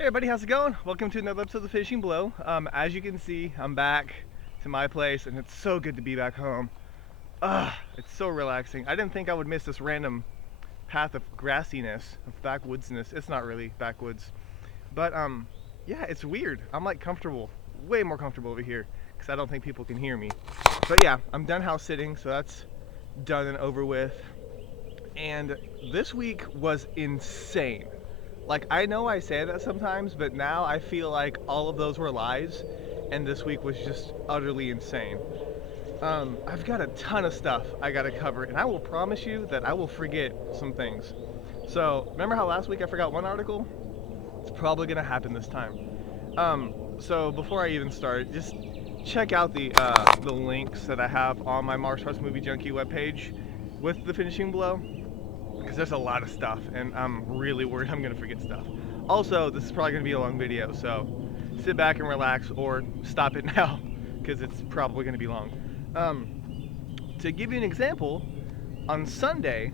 Hey everybody, how's it going? Welcome to another episode of The Finishing Blow. As you can see, I'm back to my place and it's so good to be back home. It's so relaxing. I didn't think I would miss this random path of grassiness, of backwoodsness. It's not really backwoods. But yeah, it's weird. I'm like comfortable, way more comfortable over here because I don't think people can hear me. But yeah, I'm done house sitting, so that's done and over with. And this week was insane. Like, I know I say that sometimes, but now I feel like all of those were lies, and this week was just utterly insane. I've got a ton of stuff I gotta cover, and I will promise you that I will forget some things. So, remember how last week I forgot one article? It's probably gonna happen this time. So before I even start, just check out the links that I have on my Martial Arts Movie Junkie webpage with the finishing blow, because there's a lot of stuff and I'm really worried I'm gonna forget stuff. Also, this is probably gonna be a long video, so sit back and relax or stop it now because it's probably gonna be long. To give you an example, on Sunday,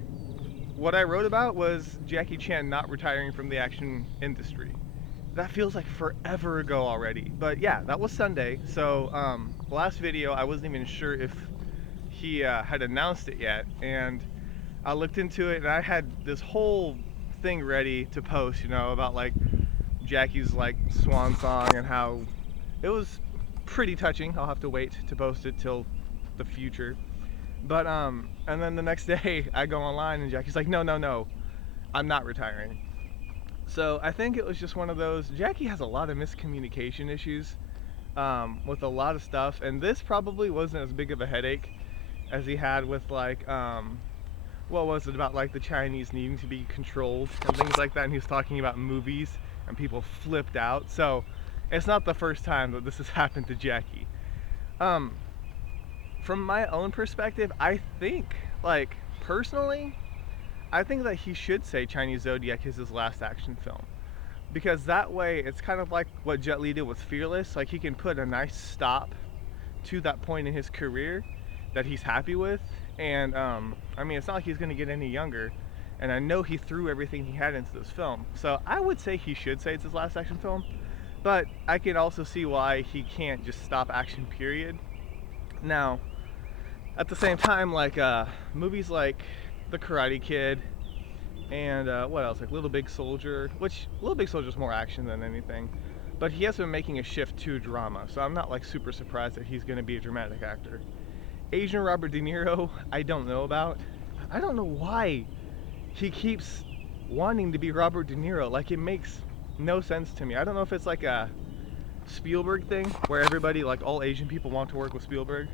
what I wrote about was Jackie Chan not retiring from the action industry. That feels like forever ago already, but yeah, that was Sunday. So last video I wasn't even sure if he had announced it yet, and I looked into it and I had this whole thing ready to post, about like Jackie's like swan song and how it was pretty touching. I'll have to wait to post it till the future. But and then the next day I go online and Jackie's like, no, I'm not retiring. So I think it was just one of those. Jackie has a lot of miscommunication issues with a lot of stuff, and this probably wasn't as big of a headache as he had with like what was it about, like the Chinese needing to be controlled and things like that, and he was talking about movies and people flipped out. So it's not the first time that this has happened to Jackie. From my own perspective, I think, like, personally, I think that he should say Chinese Zodiac is his last action film, because that way it's kind of like what Jet Li did with Fearless. Like, he can put a nice stop to that point in his career that he's happy with. And I mean, it's not like he's going to get any younger, and I know he threw everything he had into this film, so I would say he should say it's his last action film. But I can also see why he can't just stop action, period. Now, at the same time, like movies like The Karate Kid and what else, like Little Big Soldier, which Little Big Soldier is more action than anything, but he has been making a shift to drama, so I'm not like super surprised that he's going to be a dramatic actor. Asian Robert De Niro, I don't know about. I don't know why he keeps wanting to be Robert De Niro. Like, it makes no sense to me. I don't know if it's like a Spielberg thing where everybody, like all Asian people, want to work with Spielberg,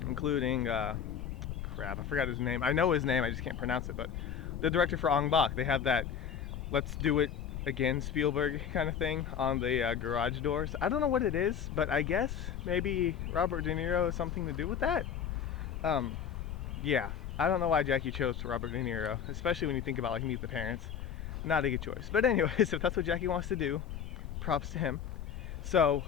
including crap, I forgot his name. I know his name, I just can't pronounce it. But the director for Ong Bak, they have that "let's do it again" Spielberg kind of thing on the garage doors. I don't know what it is, but I guess maybe Robert De Niro has something to do with that. Yeah, I don't know why Jackie chose Robert De Niro, especially when you think about like Meet the Parents. Not a good choice. But anyways, if that's what Jackie wants to do, props to him. So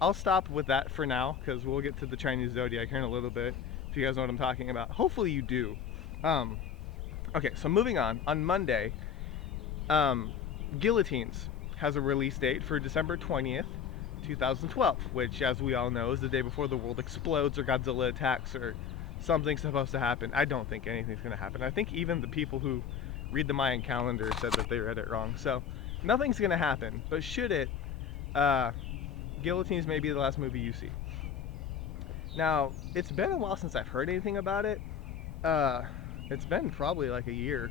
I'll stop with that for now, because we'll get to the Chinese Zodiac here in a little bit, if you guys know what I'm talking about. Hopefully you do. Okay, so moving on. On Monday, Guillotines has a release date for December 20th, 2012, which, as we all know, is the day before the world explodes or Godzilla attacks or something's supposed to happen. I don't think anything's going to happen. I think even the people who read the Mayan calendar said that they read it wrong. So nothing's going to happen. But should it, Guillotines may be the last movie you see. Now, it's been a while since I've heard anything about it. It's been probably like a year,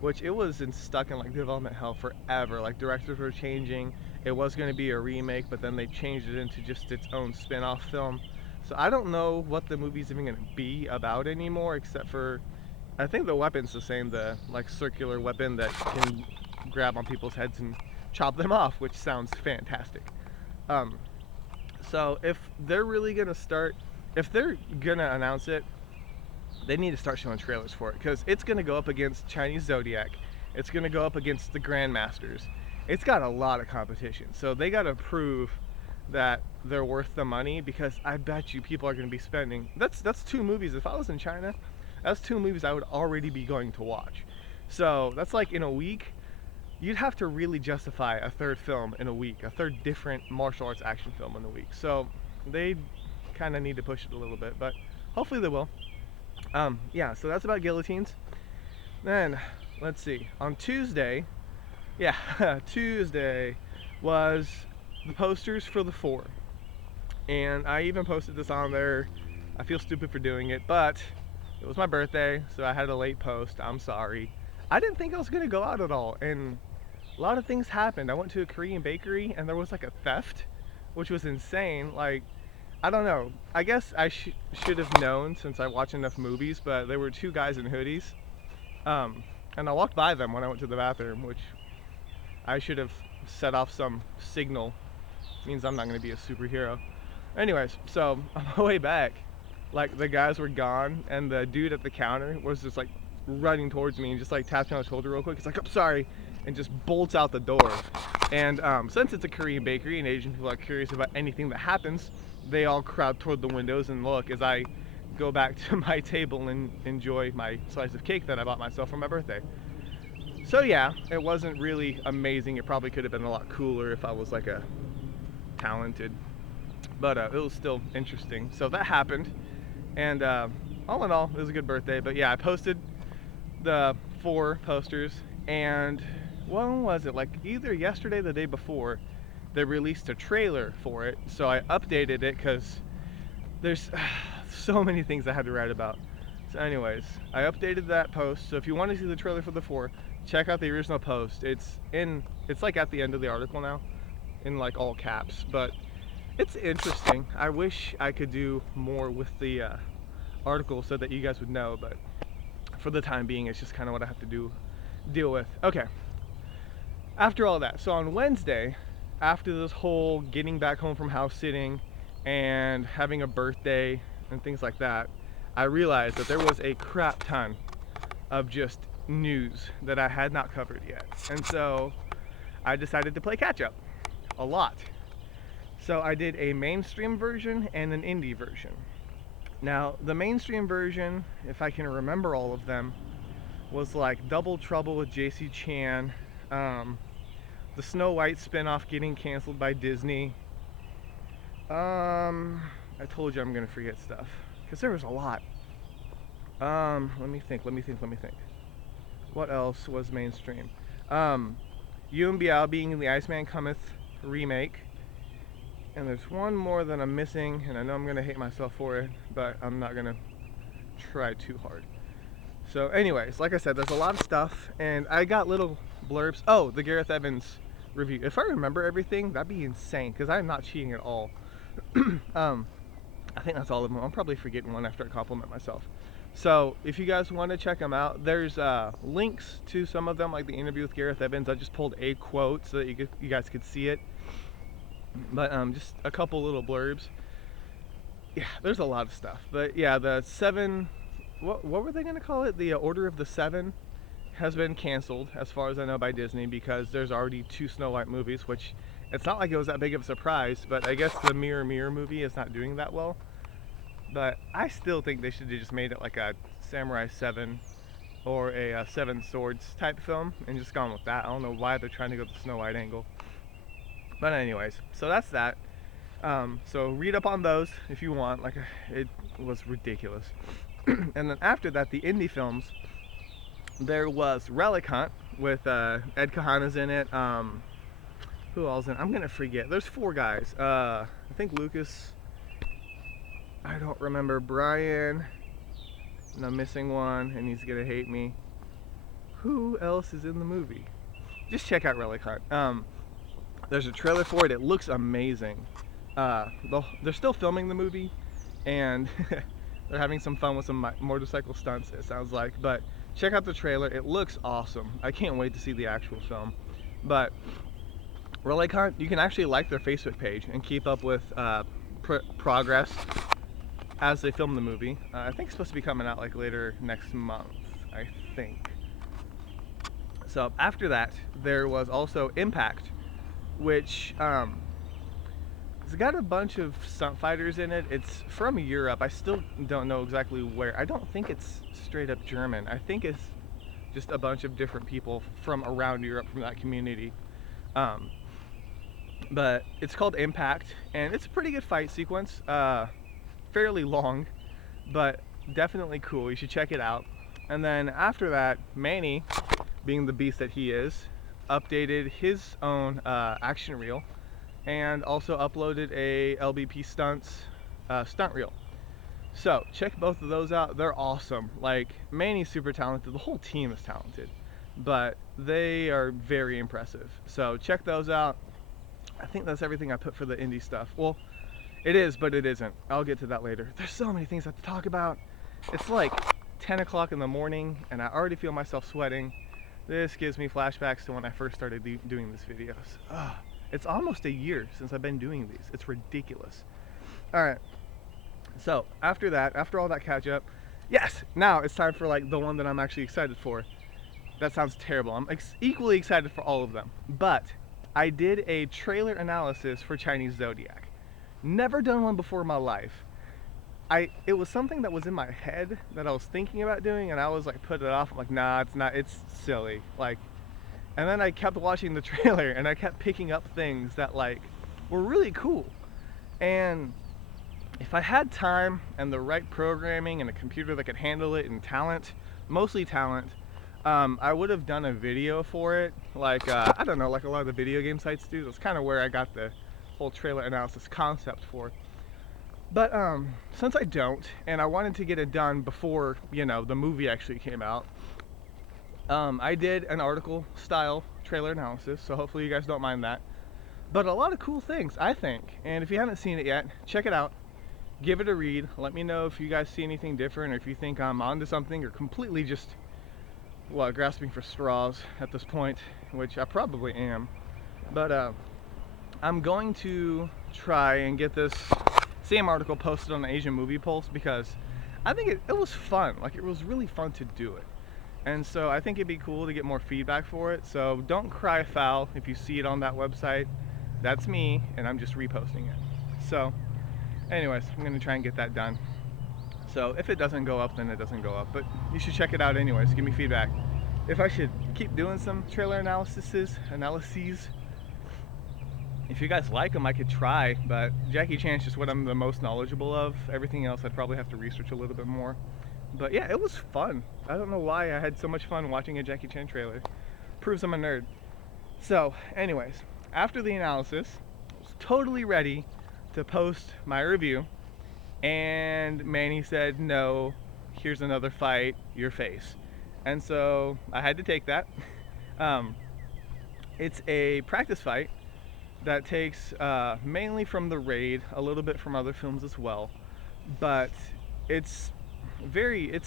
which it was stuck in like development hell forever. Like, directors were changing. It was going to be a remake, but then they changed it into just its own spin-off film. So I don't know what the movie's even going to be about anymore, except for, I think the weapon's the same, the like circular weapon that can grab on people's heads and chop them off, which sounds fantastic. So if they're really going to start, if they're going to announce it, they need to start showing trailers for it, because it's going to go up against Chinese Zodiac. It's going to go up against the Grandmasters. It's got a lot of competition, so they got to prove that they're worth the money, because I bet you people are going to be spending, that's 2 movies. If I was in China, that's 2 movies I would already be going to watch. So that's like in a week, you'd have to really justify a third film in a week, a third different martial arts action film in a week. So they kind of need to push it a little bit, but hopefully they will. Yeah, so that's about guillotines. Then, let's see, on Tuesday, yeah, Tuesday was the posters for the 4. And I even posted this on there. I feel stupid for doing it, but it was my birthday, so I had a late post. I'm sorry. I didn't think I was gonna go out at all, and a lot of things happened. I went to a Korean bakery, and there was like a theft, which was insane. Like, I don't know. I guess I should have known since I watch enough movies, but there were 2 guys in hoodies. And I walked by them when I went to the bathroom, which I should have set off some signal. It means I'm not going to be a superhero. Anyways, so on my way back, like, the guys were gone, and the dude at the counter was just like running towards me and just like tapped me on the shoulder real quick. He's like, "I'm sorry," and just bolts out the door. And since it's a Korean bakery and Asian people are curious about anything that happens, they all crowd toward the windows and look as I go back to my table and enjoy my slice of cake that I bought myself for my birthday. So yeah, it wasn't really amazing. It probably could have been a lot cooler if I was like a talented, but it was still interesting. So that happened, and all in all, it was a good birthday. But yeah, I posted the 4 posters, and when was it? Like either yesterday or the day before, they released a trailer for it. So I updated it because there's so many things I had to write about. So anyways, I updated that post. So if you want to see the trailer for the 4, check out the original post. It's like at the end of the article now, in like all caps, but it's interesting. I wish I could do more with the article so that you guys would know, but for the time being, it's just kind of what I have to deal with. Okay. After all that, so on Wednesday, after this whole getting back home from house sitting and having a birthday and things like that, I realized that there was a crap ton of just news that I had not covered yet. And so I decided to play catch up a lot. So I did a mainstream version and an indie version. Now, the mainstream version, if I can remember all of them, was like Double Trouble with JC Chan, the Snow White spinoff getting canceled by Disney. I told you I'm gonna forget stuff because there was a lot. Let me think. What else was mainstream? Yuen Biao being in the Iceman Cometh remake. And there's one more that I'm missing, and I know I'm gonna hate myself for it, but I'm not gonna try too hard. So anyways, like I said, there's a lot of stuff, and I got little blurbs. Oh, the Gareth Evans review. If I remember everything, that'd be insane, because I'm not cheating at all. I think that's all of them. I'm probably forgetting one after I compliment myself. So if you guys want to check them out, there's links to some of them, like the interview with Gareth Evans. I just pulled a quote so that you guys could see it. But just a couple little blurbs. Yeah, there's a lot of stuff. But yeah, the 7, what were they going to call it? The Order of the 7 has been canceled, as far as I know, by Disney, because there's already 2 Snow White movies, which it's not like it was that big of a surprise, but I guess the Mirror Mirror movie is not doing that well. But I still think they should have just made it like a Samurai 7 or a 7 Swords type film and just gone with that. I don't know why they're trying to go the Snow White angle. But anyways, so that's that. So read up on those if you want. Like, it was ridiculous. And then after that, the indie films. There was Relic Hunt with Ed Kahana's in it. Who else in it? I'm gonna forget. There's 4 guys. I think Lucas. I don't remember. Brian. And I'm missing one, and he's gonna hate me. Who else is in the movie? Just check out Relic Hunt. There's a trailer for it. It looks amazing. They're still filming the movie, and they're having some fun with some motorcycle stunts, it sounds like. But check out the trailer. It looks awesome. I can't wait to see the actual film. But Relic Hunt, you can actually like their Facebook page and keep up with progress as they film the movie. I think it's supposed to be coming out like later next month, I think. So after that, there was also Impact, which it's got a bunch of stunt fighters in it. It's from Europe. I still don't know exactly where. I don't think it's straight up German. I think it's just a bunch of different people from around Europe from that community. Um, but it's called Impact, and it's a pretty good fight sequence. Fairly long, but definitely cool. You should check it out. And then after that, Manny, being the beast that he is, updated his own action reel and also uploaded a LBP Stunts stunt reel. So check both of those out. They're awesome. Like, Manny's super talented. The whole team is talented, but they are very impressive. So check those out. I think that's everything I put for the indie stuff. Well, it is, but it isn't. I'll get to that later. There's so many things I have to talk about. It's like 10 o'clock in the morning and I already feel myself sweating. This gives me flashbacks to when I first started doing these videos. It's almost a year since I've been doing these. It's ridiculous. All right. So after that, after all that catch up, yes, now it's time for like the one that I'm actually excited for. That sounds terrible. I'm equally excited for all of them. But I did a trailer analysis for Chinese Zodiac. Never done one before in my life. It was something that was in my head that I was thinking about doing, and I was like, put it off. I'm like, nah, it's not, it's silly. Like, and then I kept watching the trailer and I kept picking up things that like were really cool. And if I had time and the right programming and a computer that could handle it and talent, mostly talent, I would have done a video for it. Like, I don't know, like a lot of the video game sites do. That's kind of where I got the whole trailer analysis concept for. But since I don't, and I wanted to get it done before, you know, the movie actually came out, I did an article style trailer analysis, so hopefully you guys don't mind that. But a lot of cool things, I think. And if you haven't seen it yet, check it out. Give it a read. Let me know if you guys see anything different, or if you think I'm onto something, or completely just, well, grasping for straws at this point, which I probably am. But I'm going to try and get this same article posted on the Asian Movie Pulse, because I think it was fun. Like, it was really fun to do it. And so I think it'd be cool to get more feedback for it. So don't cry foul if you see it on that website. That's me, and I'm just reposting it. So anyways, I'm gonna try and get that done. So if it doesn't go up, then it doesn't go up. But you should check it out anyways. Give me feedback. If I should keep doing some trailer analyses, if you guys like them, I could try. But Jackie Chan's just what I'm the most knowledgeable of. Everything else I'd probably have to research a little bit more. But yeah, it was fun. I don't know why I had so much fun watching a Jackie Chan trailer. Proves I'm a nerd. So anyways, after the analysis, I was totally ready to post my review, and Manny said, no, here's another fight, your face. And so I had to take that. It's a practice fight that takes mainly from The Raid, a little bit from other films as well, but it's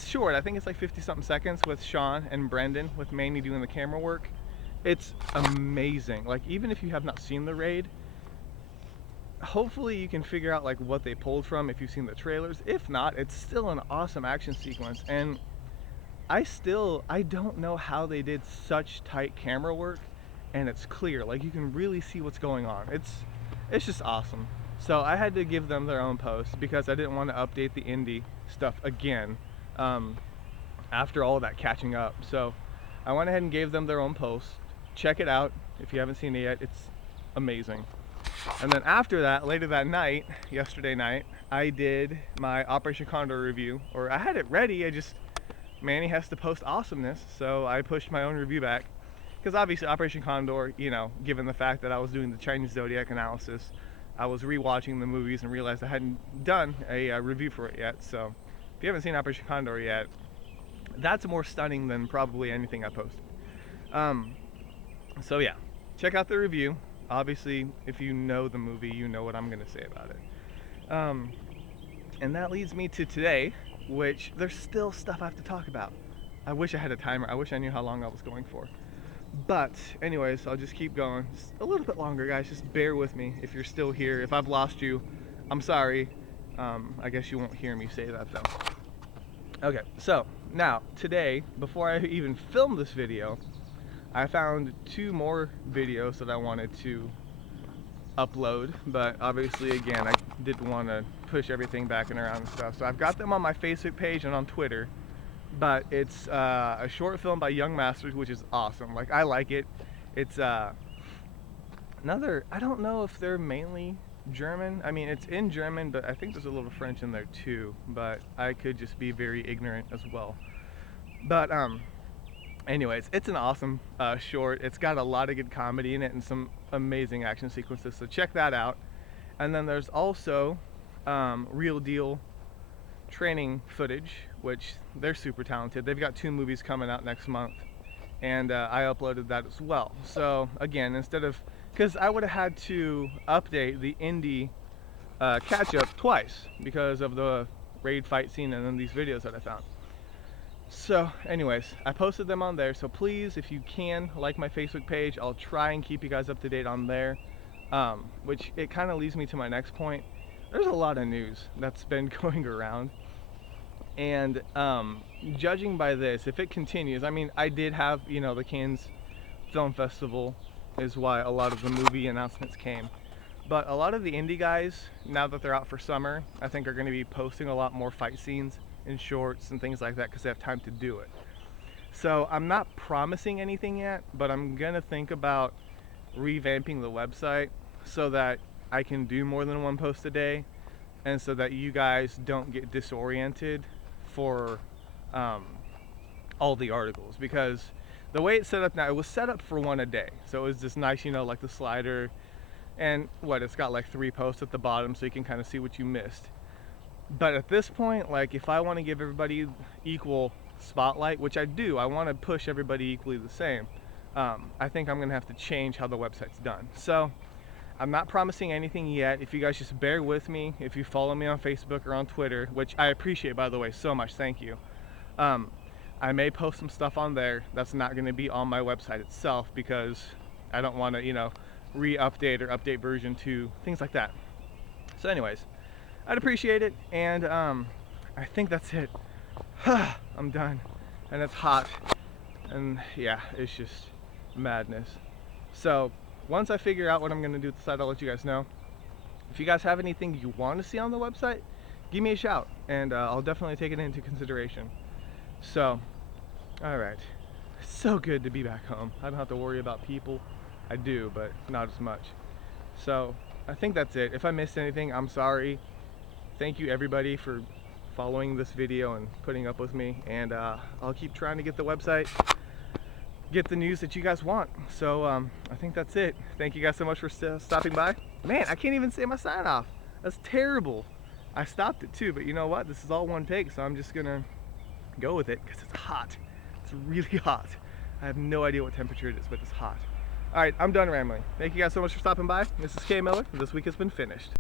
short. I think it's like 50 something seconds with Sean and Brendan, with Manny doing the camera work. It's amazing. Like, even if you have not seen The Raid, hopefully you can figure out like what they pulled from if you've seen the trailers. If not, it's still an awesome action sequence, and I don't know how they did such tight camera work and it's clear. Like, you can really see what's going on. It's just awesome. So I had to give them their own post because I didn't want to update the indie stuff again after all of that catching up. So I went ahead and gave them their own post. Check it out if you haven't seen it yet. It's amazing. And then after that, later that night, yesterday night, I did my Operation Condor review. Or I had it ready, Manny has to post awesomeness, so I pushed my own review back. Because obviously Operation Condor, you know, given the fact that I was doing the Chinese Zodiac analysis, I was rewatching the movies and realized I hadn't done a review for it yet. So if you haven't seen Operation Condor yet, that's more stunning than probably anything I posted. So yeah, check out the review. Obviously, if you know the movie, you know what I'm going to say about it. And that leads me to today, which there's still stuff I have to talk about. I wish I had a timer. I wish I knew how long I was going for. But anyways, I'll just keep going. Just a little bit longer, guys. Just bear with me if you're still here. If I've lost you, I'm sorry. I guess you won't hear me say that though. Okay, so now today, before I even filmed this video, I found 2 more videos that I wanted to upload, but obviously again I didn't want to push everything back and around and stuff. So I've got them on my Facebook page and on Twitter. but it's a short film by Young Masters, which is awesome. Like, I like it. It's another, I don't know if they're mainly German. I mean, it's in German, but I think there's a little French in there too, but I could just be very ignorant as well. But anyways, it's an awesome short. It's got a lot of good comedy in it and some amazing action sequences, so check that out. And then there's also Real Deal training footage, which they're super talented. They've got 2 movies coming out next month, and I uploaded that as well. So again, instead of, because I would have had to update the indie catch up twice because of the raid fight scene and then these videos that I found. So anyways, I posted them on there, so please, if you can, like my Facebook page. I'll try and keep you guys up to date on there, which it kind of leads me to my next point. There's a lot of news that's been going around, and judging by this, if it continues, I mean, I did have, you know, the Cannes Film Festival is why a lot of the movie announcements came, but a lot of the indie guys, now that they're out for summer, I think are going to be posting a lot more fight scenes in shorts and things like that because they have time to do it. So I'm not promising anything yet, but I'm gonna think about revamping the website so that I can do more than 1 post a day, and so that you guys don't get disoriented for all the articles, because the way it's set up now, it was set up for 1 a day, so it was just nice, you know, like the slider, and what, it's got like 3 posts at the bottom so you can kind of see what you missed. But at this point, like, if I want to give everybody equal spotlight, which I do, I want to push everybody equally the same, I think I'm gonna have to change how the website's done. So I'm not promising anything yet. If you guys just bear with me, if you follow me on Facebook or on Twitter, which I appreciate, by the way, so much, thank you. I may post some stuff on there that's not going to be on my website itself because I don't want to, you know, re-update or update version 2, things like that. So anyways, I'd appreciate it, and I think that's it. I'm done, and it's hot, and yeah, it's just madness. So once I figure out what I'm going to do with the site, I'll let you guys know. If you guys have anything you want to see on the website, give me a shout, and I'll definitely take it into consideration. So, alright, it's so good to be back home. I don't have to worry about people. I do, but not as much. So I think that's it. If I missed anything, I'm sorry. Thank you everybody for following this video and putting up with me, and I'll keep trying to get the website, get the news that you guys want. So I think that's it. Thank you guys so much for stopping by. Man, I can't even say my sign off. That's terrible. I stopped it too, but you know what? This is all 1 take, so I'm just gonna go with it because it's hot. It's really hot. I have no idea what temperature it is, but it's hot. All right, I'm done rambling. Thank you guys so much for stopping by. This is K Miller. This week has been finished.